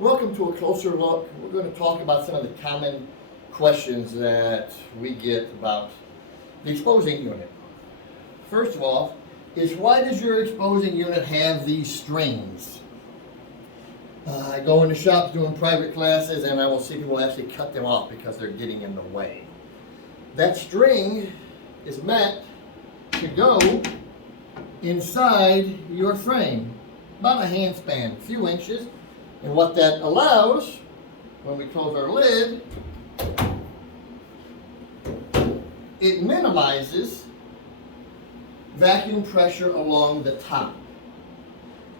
Welcome to a closer look. We're going to talk about some of the common questions that we get about the exposing unit. First of all, is why does your exposing unit have these strings? I go into shops doing private classes and I will see people actually cut them off because they're getting in the way. That string is meant to go inside your frame, about a hand span, a few inches. And what that allows, when we close our lid, it minimizes vacuum pressure along the top.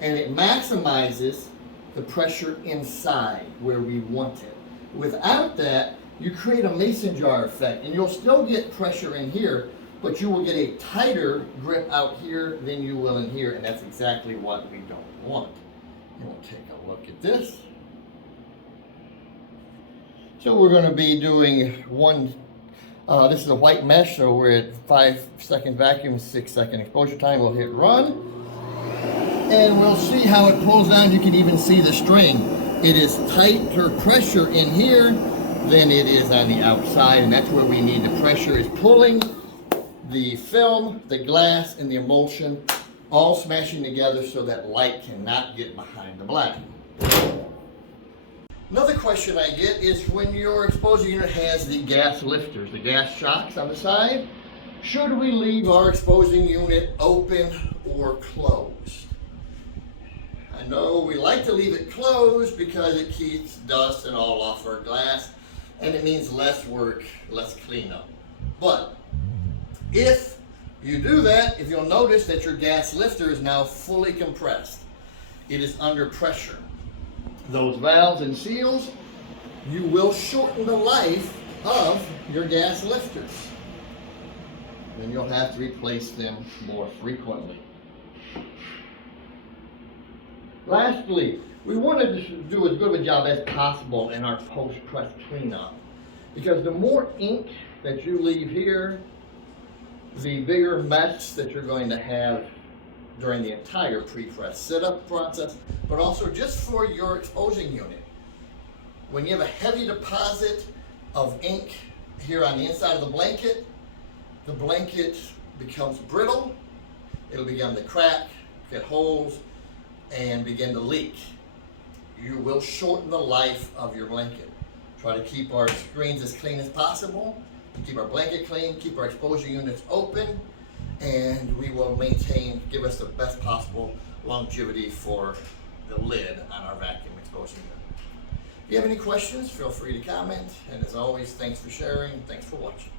And it maximizes the pressure inside where we want it. Without that, you create a mason jar effect, and you'll still get pressure in here, but you will get a tighter grip out here than you will in here, and that's exactly what we don't want. And we'll take a look at this. So we're going to be doing this is a white mesh, so we're at 5-second vacuum, 6-second exposure time. We'll hit run, and we'll see how it pulls down. You can even see the string. It is tighter pressure in here than it is on the outside, and that's where we need the pressure, is pulling the film, the glass, and the emulsion all smashing together so that light cannot get behind the black. Another question I get is when your exposure unit has the gas lifters, the gas shocks on the side, should we leave our exposing unit open or closed? I know we like to leave it closed because it keeps dust and all off our glass, and it means less work, less cleanup. But if you do that, if you'll notice that your gas lifter is now fully compressed, it is under pressure. Those valves and seals, you will shorten the life of your gas lifters. Then you'll have to replace them more frequently. Lastly, we wanted to do as good of a job as possible in our post-press cleanup, because the more ink that you leave here, the bigger mess that you're going to have during the entire pre-press setup process, but also just for your exposing unit. When you have a heavy deposit of ink here on the inside of the blanket becomes brittle, it'll begin to crack, get holes, and begin to leak. You will shorten the life of your blanket. Try to keep our screens as clean as possible, keep our blanket clean, keep our exposure units open, and we will give us the best possible longevity for the lid on our vacuum exposure unit. If you have any questions, feel free to comment, and as always, thanks for sharing, thanks for watching.